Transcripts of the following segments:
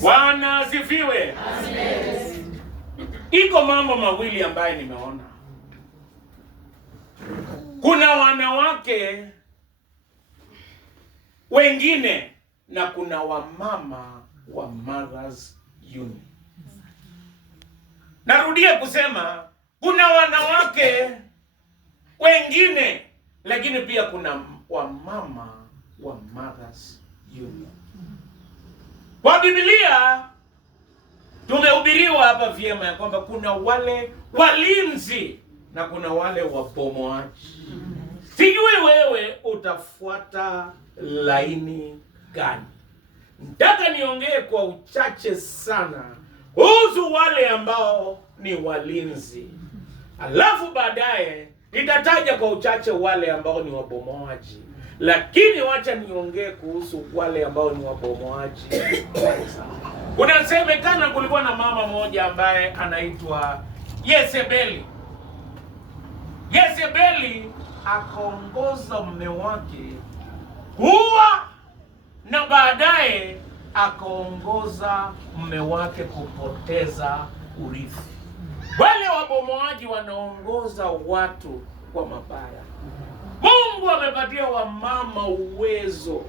Bwana asifiwe. Iko mambo mawili ambaye nimeona. Kuna wanawake wengine na kuna wamama wa Mothers Union. Narudia kusema kuna wanawake wengine lakini pia kuna wamama wa Mothers Union. Kwa Biblia tumehubiriwa hapa vyema ya kwamba kuna wale walinzi na kuna wale wabomoaji. Sijui wewe utafuata laini gani? Nataka niongee kwa uchache sana kuhusu wale ambao ni walinzi. Alafu baadaye nitataja kwa uchache wale ambao ni wabomoaji. Lakini wacha niongee kuhusu wale ambao ni wabomoaji. Kunasemekana kulikuwa na mama moja ambaye anaitwa Yezebeli. Yezebeli akaongoza mume wake kuua na baadaye akaongoza mume wake kupoteza urithi. Wale wabomoaji wanaongoza watu kwa mabaya. Mungu amepatia wamama uwezo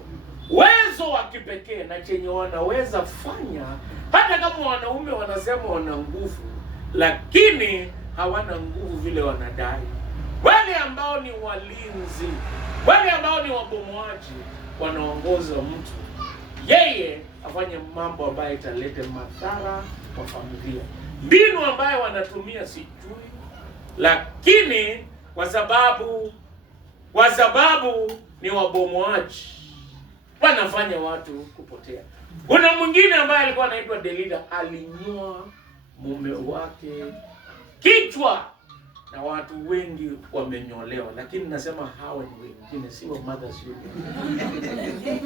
wa kipekee na chenye wanaweza fanya, hata kama wanaume wanasema wana nguvu, lakini hawana nguvu vile wanadai. Wale ambao ni walinzi, wale ambao ni wabomoaji, wanaongoza mtu yeye afanye mambo ambayo italete madhara kwa familia. Mbinu ambayo wanatumia sijui, lakini kwa sababu ni wabomoaji wanafanya watu kupotea. Kuna mwingine ambaye alikuwa anaitwa Delila, alinyoa mume wake kichwa na watu wengi wamenyolewa, lakini nasema hawa ni wengine, si wa Mothers Union.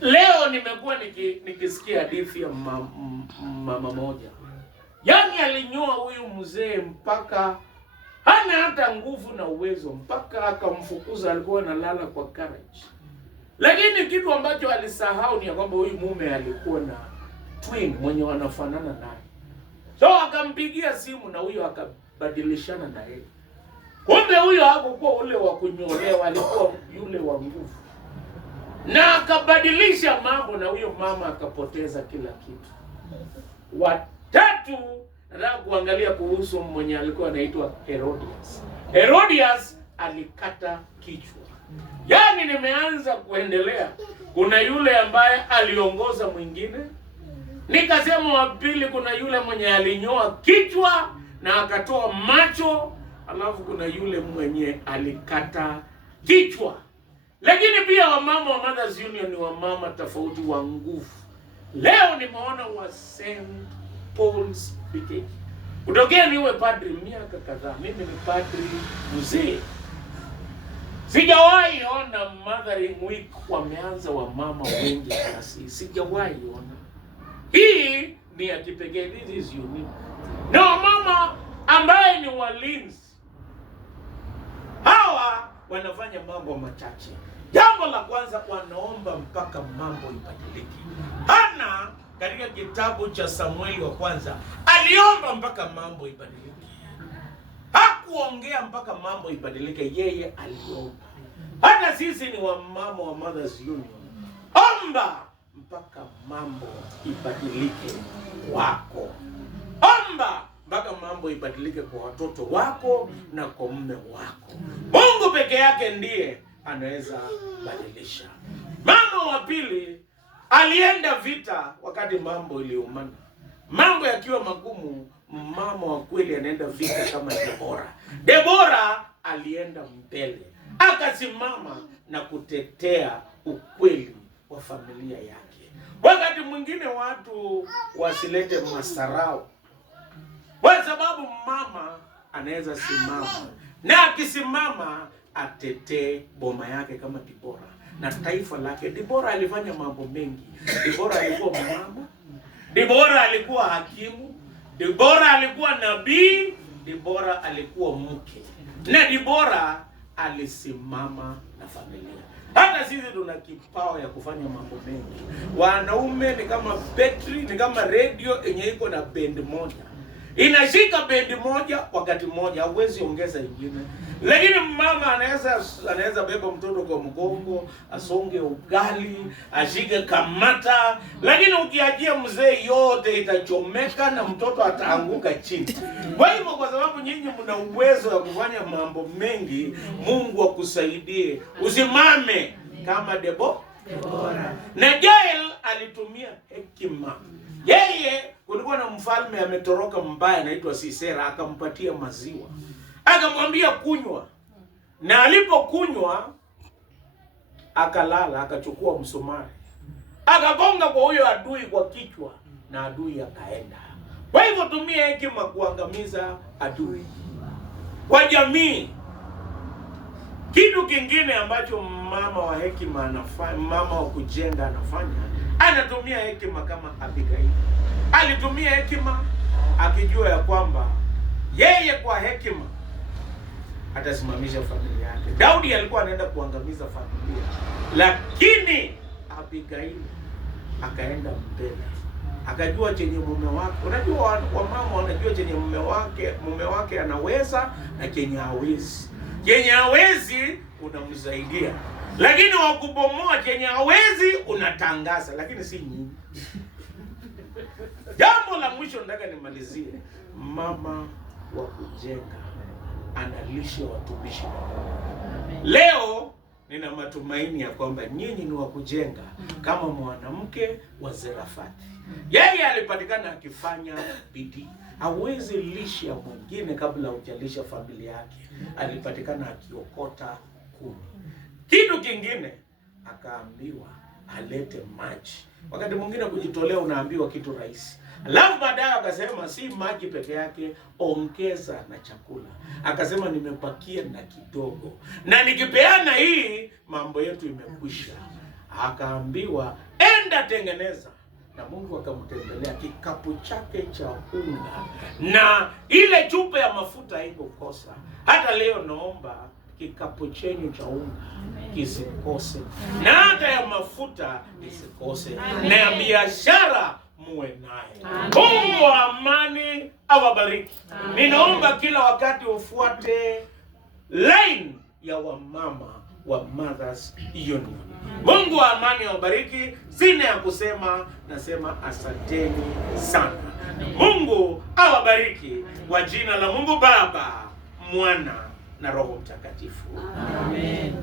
Leo nimekuwa nikisikia hadithi ya mama moja. Yaani alinyoa huyu mzee mpaka hana hata nguvu na uwezo, mpaka akamfukuza, alikuwa analala kwa garage. Lakini kitu ambacho alisahau ni kwamba huyu mume alikuwa na twin mwenye wanafanana naye. So akampigia simu na huyo akabadilishana na yeye. Kumbe huyo hakuwa ule wa kunyolewa, alikuwa yule wa nguvu. Na akabadilisha mambo na huyo mama akapoteza kila kitu. Watatu nataka kuangalia kuhusu mwenye alikuwa anaitwa Herodias. Herodias alikata kichwa. Yaani nimeanza kuendelea. Kuna yule ambaye aliongoza mwingine. Nikasema wa pili kuna yule mwenye alinyoa kichwa na akatoa macho. Alafu kuna yule mwenye alikata kichwa. Lakini pia wamama wa Mothers Union ni wamama tofauti wa nguvu. Leo nimeona wa St. Paul's Brigade. Kutokea niwe padri miaka kadhaa. Mimi ni padri mzee. Sijawahi ona Mothering Week wameanza wamama wengi kiasi. Sijawahi ona. Hii ni ya kipekee, this is unique. Na wamama ambaye ni walinzi, hawa wanafanya mambo machache. Jambo la kwanza, wanaomba mpaka mambo ibadilike. Hana katika kitabu cha Samueli wa kwanza aliomba mpaka mambo ibadilike. Hakuongea mpaka mambo ibadilike, yeye aliomba. Hata sisi ni wamama wa Mothers Union, omba mpaka mambo ibadilike wako. Omba mpaka mambo ibadilike kwa watoto wako na kwa mume wako. Mungu peke yake ndiye anaweza badilisha. Mama wa pili alienda vita wakati mambo iliumana. Mambo yakiwa magumu, mama wa kweli anaenda vita kama Debora. Debora alienda mbele, akasimama na kutetea ukweli wa familia yake. Wakati mwingine watu wasilete masarau, kwa sababu mama anaweza simama, na akisimama atetee boma yake kama Debora na taifa lake. Debora alifanya mambo mengi. Debora alikuwa mama, Debora alikuwa hakimu, Debora alikuwa nabii, Debora alikuwa mke, na Debora alisimama na familia. Hata sisi tuna kipawa ya kufanya mambo mengi. Wanaume ni kama battery, ni kama radio yenye iko na bendi moja. Inashika bendi moja wakati mmoja, hauwezi ongeza ingine. Lakini mama anaweza beba mtoto kwa mgongo, asonge ugali, ashike kamata, lakini ukiachia mzee yote itachomeka na mtoto ataanguka chini. Kwa hivyo kwa sababu nyinyi mna uwezo wa kufanya mambo mengi, Mungu akusaidie. Usimame kama Debora. Na Jael alitumia hekima. Yeye kulikuwa na mfalme ametoroka mbaya anaitwa Sisera, akampatia maziwa. Akamwambia kunywa. Na alipokunywa akalala, akachukua msumari, akagonga kwa huyo adui kwa kichwa na adui akaenda. Kwa hivyo tumia hekima kuangamiza adui. Kwa jamii, kitu kingine ambacho mama wa hekima anafanya, mama wa kujenga anafanya, anatumia hekima kama Abigaili. Alitumia hekima akijua ya kwamba yeye kwa hekima atasimamisha familia yake. Daudi alikuwa anaenda kuangamiza familia, lakini Abigaili akaenda mbele. Akajua chenye mume wake. Unajua wamama wanajua chenye mume wake anaweza na chenye hawezi. Chenye hawezi unamsaidia, lakini wakubomoa chenye hawezi unatangaza, lakini si nyinyi. Jambo la mwisho nataka nimalizie, mama wa kujenga analisha watumishi. Leo nina matumaini ya kwamba nyinyi ni wa kujenga kama mwanamke wa Zarefati. Yeye alipatikana akifanya bidii. Hawezi lisha mwingine kabla hujalisha familia yake. Alipatikana akiokota kuni. Kitu kingine akaambiwa alete maji. Wakati mwingine kujitolea unaambiwa kitu rahisi. Alafu baadaye akasema si maji peke yake, ongeza na chakula. Akasema nimepakia na kidogo, na nikipeana hii mambo yetu imekwisha. Akaambiwa enda tengeneza, na Mungu akamtembelea kikapu chake cha unga na ile chupa ya mafuta haikukosa. Hata leo naomba kikapu chenyu cha unga kisikose, na hata ya mafuta isikose, na ya biashara muwe naye. Mungu wa amani awabariki. Ninaomba kila wakati ufuate line ya wamama wa Mothers Union. Mungu wa amani awabariki. Sina ya kusema, nasema asanteni sana. Mungu awabariki kwa jina la Mungu Baba, Mwana na Roho Mtakatifu. Amen.